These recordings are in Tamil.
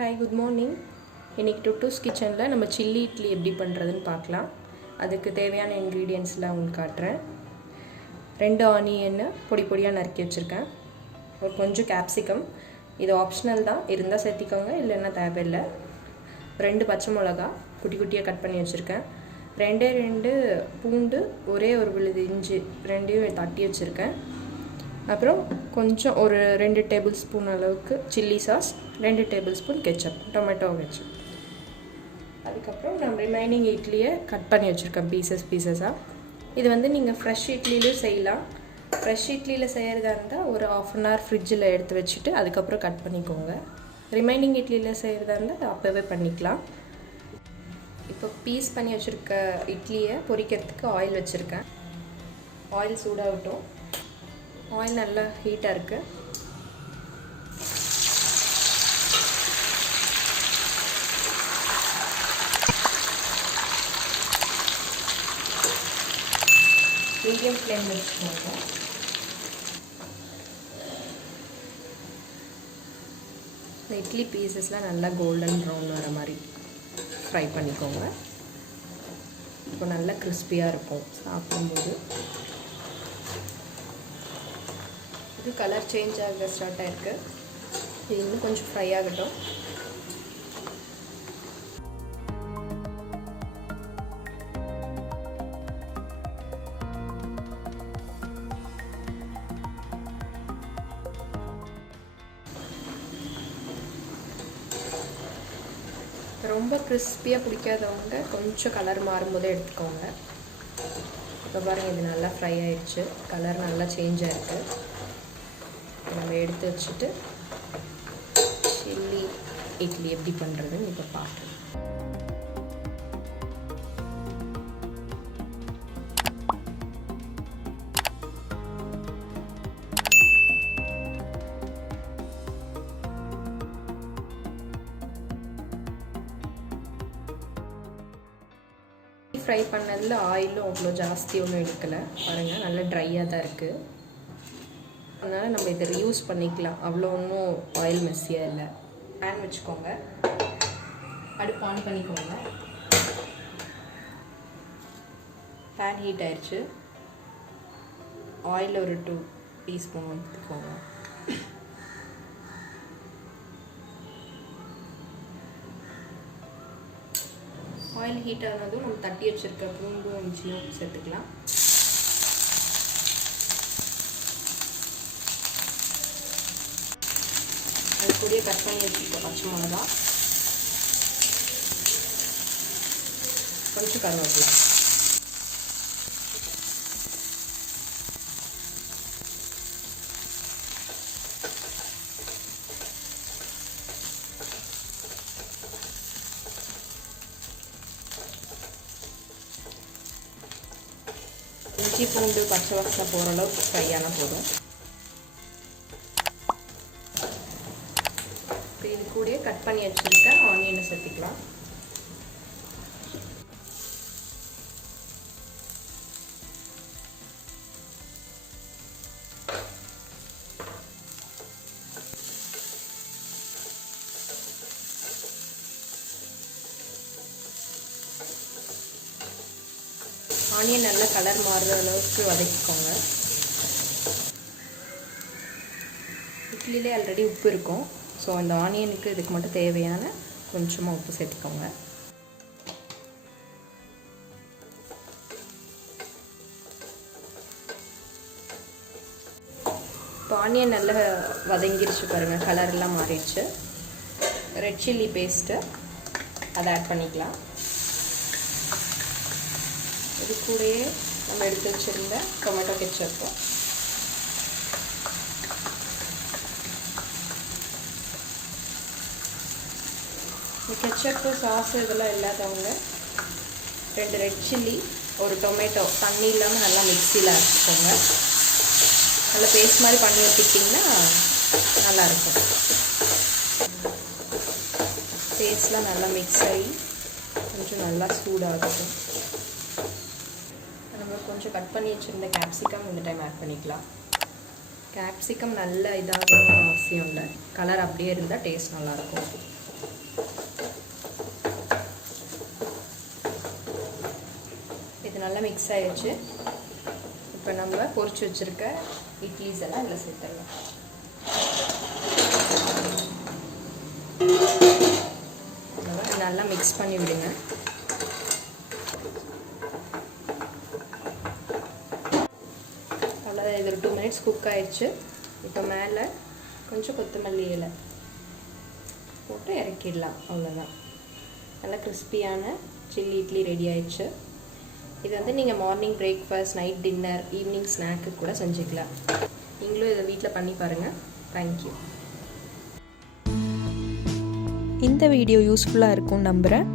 Hi, good morning. இன்னைக்கு டுட்டூஸ் கிச்சனில் நம்ம சில்லி இட்லி எப்படி பண்ணுறதுன்னு பார்க்கலாம். அதுக்கு தேவையான இன்க்ரீடியன்ட்ஸ்லாம் உங்களுக்கு காட்டுறேன். 2 ஆனியன் பொடி பொடியாக நறுக்கி வச்சுருக்கேன். ஒரு கொஞ்சம் கேப்சிகம், இது ஆப்ஷனல் தான், இருந்தால் சேர்த்திக்கோங்க, இல்லைன்னா தேவையில்லை. 2 பச்சை மிளகா குட்டி குட்டியாக கட் பண்ணி வச்சுருக்கேன். 2 பூண்டு, ஒரே ஒரு விழுது இஞ்சி, 2 தட்டி வச்சுருக்கேன். அப்புறம் கொஞ்சம் ஒரு 2 டேபிள் ஸ்பூன் அளவுக்கு chilli sauce, 2 table spoon ketchup, tomato ketchup. அதுக்கப்புறம் நான் ரிமைனிங் இட்லியை கட் பண்ணி வச்சுருக்கேன் பீசஸாக. இது வந்து நீங்கள் ஃப்ரெஷ் இட்லிலையும் செய்யலாம். ஃப்ரெஷ் இட்லியில் செய்கிறதா இருந்தால் ஒரு 1/2 அன் ஹவர் ஃப்ரிட்ஜில் எடுத்து வச்சுட்டு அதுக்கப்புறம் கட் பண்ணிக்கோங்க. ரிமைனிங் இட்லியில் செய்கிறதா இருந்தால் அப்போவே பண்ணிக்கலாம். இப்போ பீஸ் பண்ணி வச்சுருக்க இட்லியை பொரிக்கிறதுக்கு ஆயில் வச்சுருக்கேன். ஆயில் சூடாகட்டும். ஆயில் நல்லா ஹீட்டாக இருக்குது. மீடியம் ஃப்ளேம் வச்சுக்கோங்க. இந்த இட்லி பீசஸ்லாம் நல்லா கோல்டன் ப்ரௌன் வர மாதிரி ஃப்ரை பண்ணிக்கோங்க. இப்போ நல்லா கிறிஸ்பியாக இருக்கும் சாப்பிடும்போது. இது கலர் சேஞ்ச் ஆக ஸ்டார்ட் ஆகிருக்கு. இது இன்னும் கொஞ்சம் ஃப்ரை ஆகட்டும். ரொம்ப கிறிஸ்பியாக பிடிக்காதவங்க கொஞ்சம் கலர் மாறும்போதே எடுத்துக்கோங்க. இப்போ பாருங்கள், இது நல்லா ஃப்ரை ஆகிடுச்சு, கலர் நல்லா சேஞ்ச் ஆகிருக்கு. நம்ம எடுத்து வச்சுட்டு சில்லி இட்லி எப்படி பண்ணுறதுன்னு இப்போ பார்க்கலாம். ஃப்ரை பண்ணதில் ஆயிலும் அவ்வளோ ஜாஸ்தி ஒன்றும் எடுக்கலை. பாருங்கள், நல்லா ட்ரையாக தான் இருக்குது. அதனால் நம்ம இதை யூஸ் பண்ணிக்கலாம். அவ்வளோ ஒன்றும் ஆயில் மெஸ்ஸியாக இல்லை. பேன் வச்சுக்கோங்க, அடுப்பு ஆன் பண்ணிக்கோங்க. பேன் ஹீட் ஆயிடுச்சு. ஆயில் ஒரு 2 டீஸ்பூன் ஊற்றிக்கோங்க. ஆயில் ஹீட் ஆனதும் நம்ம தட்டி வச்சுருக்க பூண்டும் இஞ்சியும் சேர்த்துக்கலாம். அது கூடயே கட் பண்ணி வச்சுருக்க பச்சை மிளகா, கொஞ்சம் கருவேப்பிலை, இஞ்சி பூண்டு பச்சை வாசனை போகிற அளவுக்கு ஃப்ரை ஆனால் போதும். இது கூட கட் பண்ணி வச்சுருக்க ஆனியனை சேர்த்துக்கலாம். ஆனியன் நல்லா கலர் மாறுற அளவுக்கு வதக்கிக்கோங்க. இட்லிலே ஆல்ரெடி உப்பு இருக்கும், ஸோ அந்த ஆனியனுக்கு இதுக்கு மட்டும் தேவையான கொஞ்சமாக உப்பு சேர்த்துக்கோங்க. இப்போ ஆனியன் நல்லா வதங்கிருச்சு பாருங்கள், கலர்லாம் மாறிடுச்சு. ரெட் சில்லி பேஸ்ட்டு அதை ஆட் பண்ணிக்கலாம். இது கூடயே நம்ம எடுத்து வச்சுருந்த டொமேட்டோ கெச்சப்பு, இந்த கெச்சப்பு சாஸ் இதெல்லாம் இல்லாதவங்க 2 ரெட் சில்லி, ஒரு டொமேட்டோ தண்ணி இல்லாமல் நல்லா மிக்சியில் அரைச்சிக்கோங்க. நல்லா பேஸ்ட் மாதிரி பண்ணி வச்சுக்கிட்டிங்கன்னா நல்லாயிருக்கும். பேஸ்ட்லாம் நல்லா மிக்ஸ் ஆகி கொஞ்சம் நல்லா சூடாகட்டும். நம்ம கொஞ்சம் கட் பண்ணி வச்சுருந்த கேப்சிகம் இந்த டைம் ஆட் பண்ணிக்கலாம். கேப்சிகம் நல்ல இதாகணும்னு அவசியம் இல்லை, கலர் அப்படியே இருந்தால் டேஸ்ட் நல்லாயிருக்கும். இது நல்லா மிக்ஸ் ஆயிடுச்சு. இப்போ நம்ம பொரிச்சு வச்சுருக்க இட்லிஸ் எல்லாம் இதில் சேர்த்துடலாம். நல்லா மிக்ஸ் பண்ணி விடுங்க. அவ்வளோதான், இது ஒரு 2 மினிட்ஸ் குக் ஆயிடுச்சு. இப்போ மேலே கொஞ்சம் கொத்தமல்லி இலை போட்டு இறக்கிடலாம். அவ்வளோதான், நல்லா கிறிஸ்பியான சில்லி இட்லி ரெடி ஆயிடுச்சு. இது வந்து நீங்கள் morning breakfast, night dinner, evening snack கூட செஞ்சுக்கலாம். நீங்களும் இதை வீட்டில் பண்ணி பாருங்கள். தேங்க்யூ. இந்த வீடியோ யூஸ்ஃபுல்லாக இருக்கும்னு நம்புகிறேன்.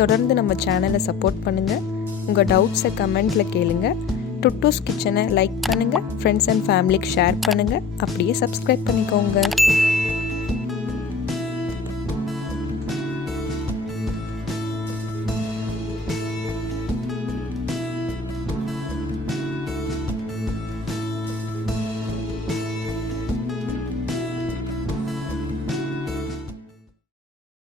தொடர்ந்து நம்ம சேனலை சப்போர்ட் பண்ணுங்கள். உங்கள் டவுட்ஸை கமெண்ட்டில் கேளுங்கள். டுட்டூஸ் கிச்சனை லைக் பண்ணுங்கள், ஃப்ரெண்ட்ஸ் அண்ட் ஃபேமிலிக்கு ஷேர் பண்ணுங்கள், அப்படியே சப்ஸ்கிரைப் பண்ணிக்கோங்க.